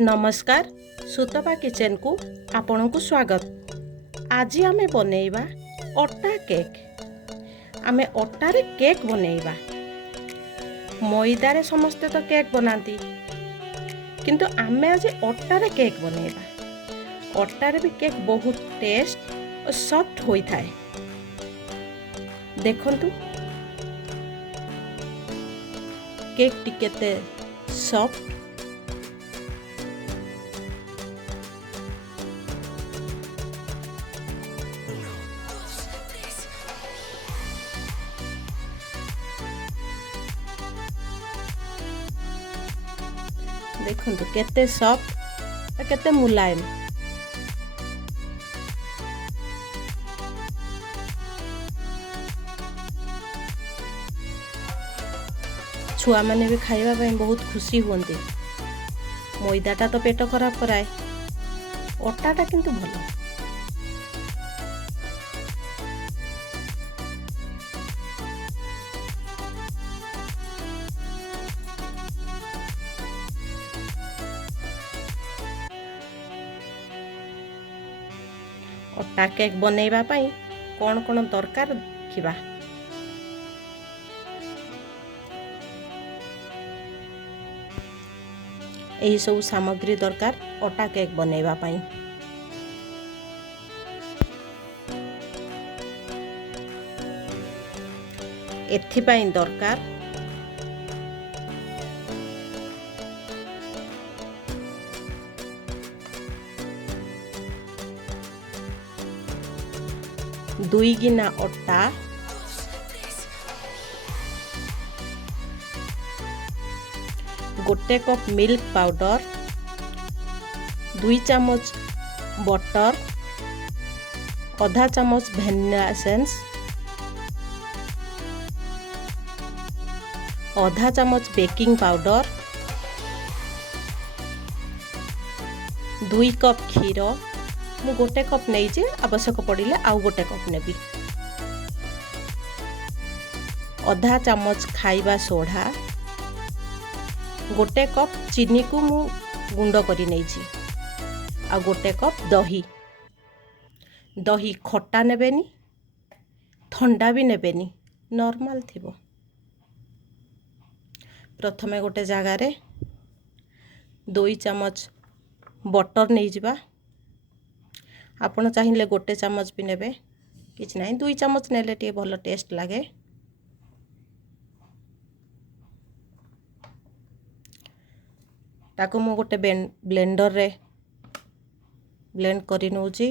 नमस्कार सुतपा किचन को आपण को स्वागत। आज आमे बनेइबा अटा केक। आमे अटारे केक बनेइबा। मैदारे समस्ते तो केक बनाती किंतु आमे आज अटारे केक बनेइबा। अटारे भी केक बहुत टेस्ट और सॉफ्ट होई थाए। देखंतु केक टी केते सॉफ्ट। देखंतु केते सॉफ्ट और केते मुलायम। छुआ माने भी खाइबा पई बहुत खुशी होंती। मैदाटा तो पेट खराब कराए, अटाटा किंतु भलो। अटा केक बनेइबा पई कोन कोन दरकार देखिबा। एही सब सामग्री दरकार अटा केक बनेइबा पई। एथि पई दरकार 2 गिना अटा, 1 कप मिल्क पाउडर, 2 चामच बटर, आधा चामच वैनिला एसेंस, आधा चामच बेकिंग पाउडर, 2 कप क्षीर। मु 1 कप नहीं जे आवश्यक पड़िले आउ 1 कप नेबी। आधा चामच खाइबा सोडा, 1 कप चीनी को मु गुंड करी नहीं छी। आ 1 कप दही। दही खट्टा नेबेनी, ठंडा भी नेबेनी, नॉर्मल थिबो। प्रथमे गोटे जगार 2 चामच बटर नहीं जिबा। आपण चाहिए 1 चामच भी नेबे, किछ नहीं 2 चामच नेले टे भलो टेस्ट लागे। ताको मु गोटे ब्लेंडर रे ब्लेंड करी नउची।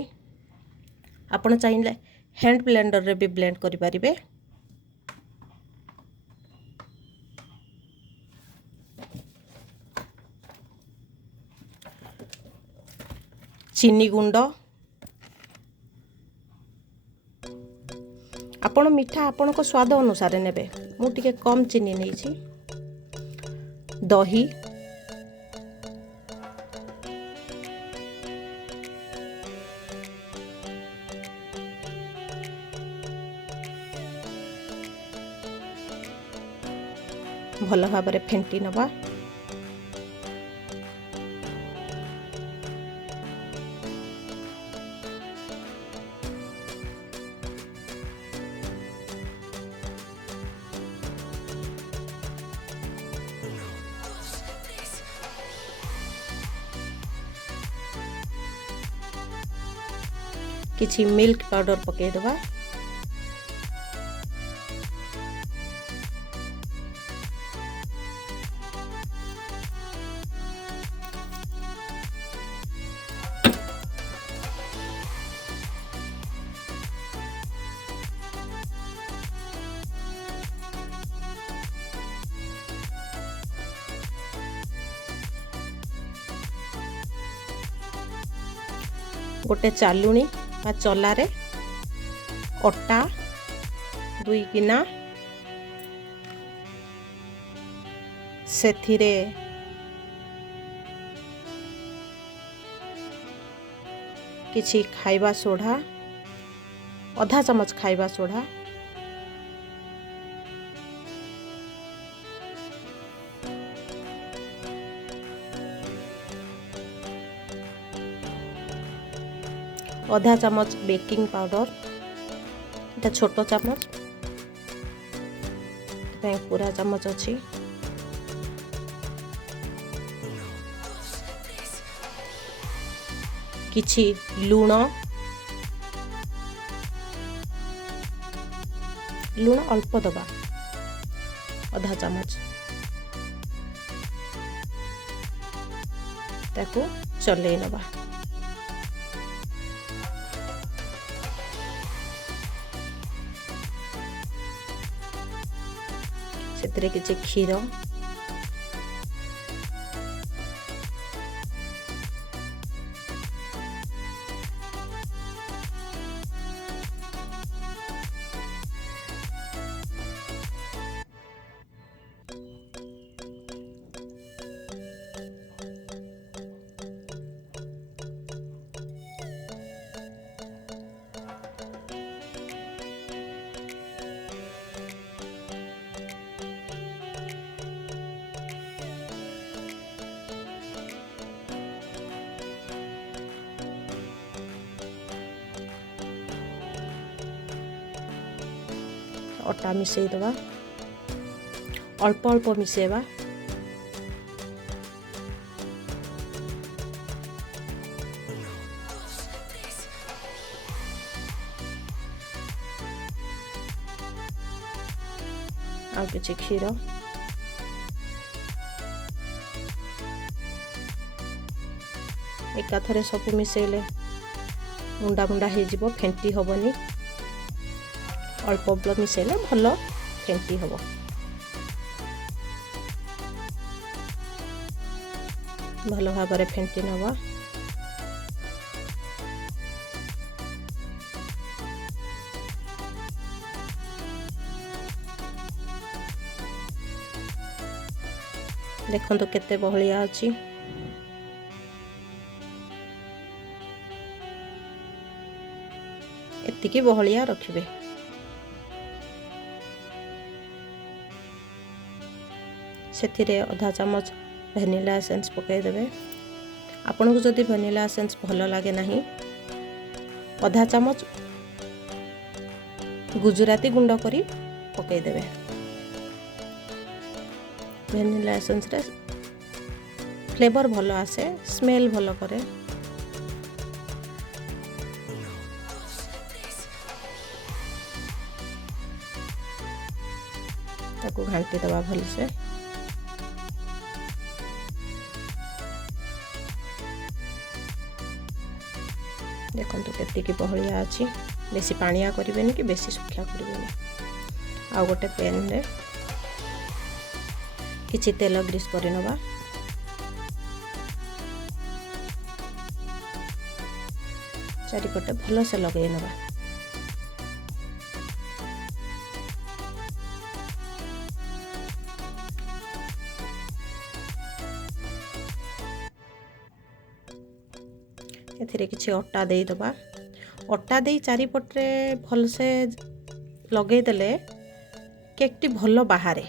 आपण चाहिए हैंड ब्लेंडर रे भी ब्लेंड करि परिबे। चीनी गुंड, आपण मीठा आपण को स्वाद अनुसार नेबे। मु टिके कम चीनी नहीं छी। दही, भल भाव फेंटी नवा। किछि मिल्क पाउडर पके दबा। गोटे चालुणी बा चलारे अटा 2 गिना सेथिरे किछि खाइबा सोडा, आधा चामच खाइबा सोडा, आधा चामच बेकिंग पाउडर এটা छोट चामच पूरा चामच अच्छी किछि लूण लूण अल्प दबा आधा चामच ताकू चले नबा से किछि क्षीर अटा मिसई दबा अल्प अल्प मिसेबा आ किछि क्षीर एकाथरे सब मिसेले मुंडा मुंडा हो जिवो फेंटी हबनी अल्प अल्प मिसेले भल फेंटी हब भल भाव में फेंटी नवा देखो केते बहलिया अछि एतिकी बहलिया रखिबे से आधा चामच वैनिला एसेंस पकई देबे आपन को जदि वैनिला एसेंस भल लगे नहीं आधा चामच गुजराती गुंड करी पकई देबे वैनिला एसेंस रे फ्लेवर भल आसे स्मेल भल करे ताको घांटी दबा भल से देखो केतिकी बहलिया अच्छी बेसी पानिया करें कि बेसी सुखिया करें आ गोटे पैन रे किछि तेल ग्रीस कर नवा चारिपटे भल से लगे नवा एथिरे किछि अटा दे दबा अटा दे चारिपटे भल से लगे देले केक टी भल बाहरे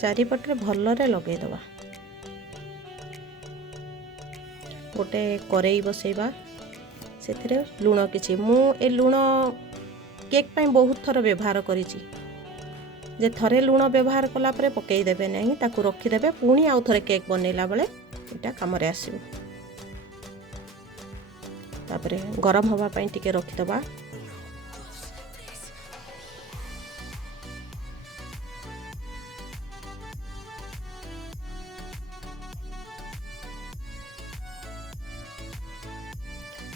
चारिपटे भल रे लगे दबा गोटे करेई बसेबा सेथिरे लूण किछि मु ए लूण केक पई बहुत थर व्यवहार करिछि जे थरे लूण व्यवहार कला परे पकई देबे नहीं ताकू रखी देबे पुणी आउ थरे केक बनेला बेले एटा काम रे आसीबो तापरे गरम हवा पई टिके रखि दबा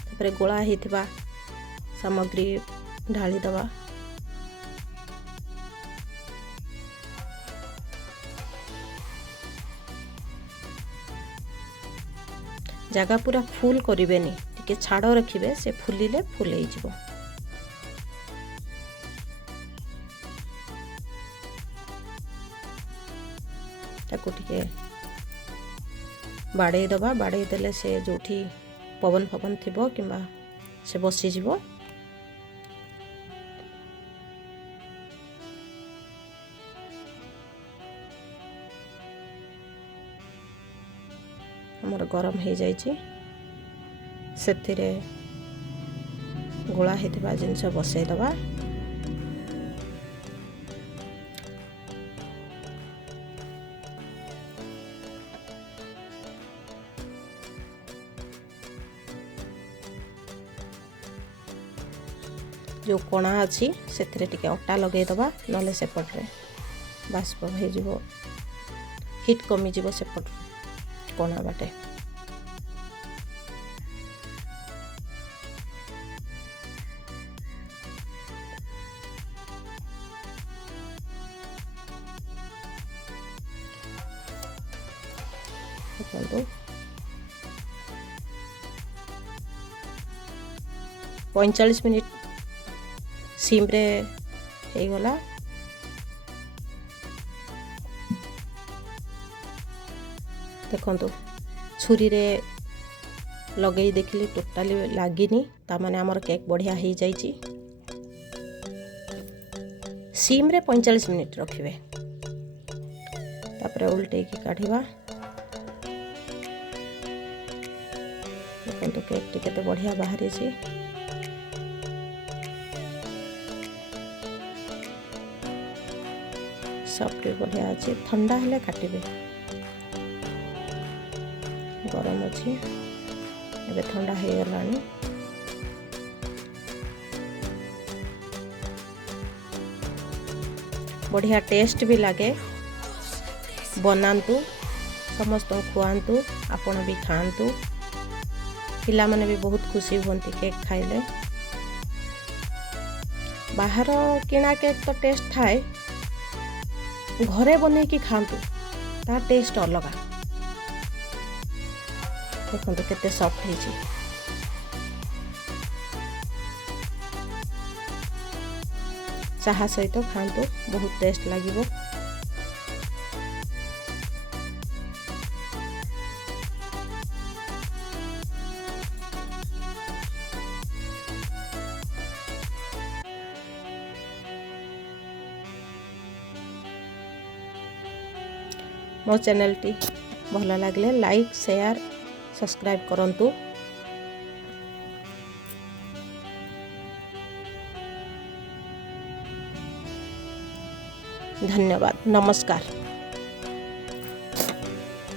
तापरे गोळा हेतिबा सामग्री ढाली दबा जगह पूरा फुल करिवेनी टिके छाड़ रखिबे से फुलिले फुलै जिवो ताको टिके बाड़े दबा बाड़े देले से जोठी पवन फवन थिबो किंबा से बसी जिवो हमर गरम हो जाइए ସେଥିରେ ଗୋଳା ହେଇଥିବା ଜିନିଷ ବସେଇଦେବା। जो कणा अच्छी से टिके अटा लगेदबा, नले सेपटे बाष्प हो हिट कमिज सेपट कणा बाटे। देखो 45 मिनिट सिम रे हो गला। देखो छुरी रे लगे देखिली टोटाली लगिनी, तामाने आमर केक बढ़िया हो जाइए। सिम रे 45 मिनिट रखिए, तापर उल्टे की काढ़िबा। देखो केक टी केते बढ़िया बाहरी छी। सॉफ्ट बढ़िया अच्छी, ठंडा हेले काटिबे। गरम अच्छी एबे ठंडा हो गलानी। बढ़िया टेस्ट भी लगे, बनातु समस्त खुआतु, आपण भी खातु। पिला माने भी बहुत खुशी होती केक खाइले। बाहर किना केक तो टेस्ट थाए, घरे बने की खातु ता टेस्ट अलग। देखो केते सॉफ्ट है। चाहा सहित खातु, बहुत टेस्ट लगिबो। मो चैनल टी भल लगे लाइक शेयर सब्सक्राइब करंतु। धन्यवाद, नमस्कार।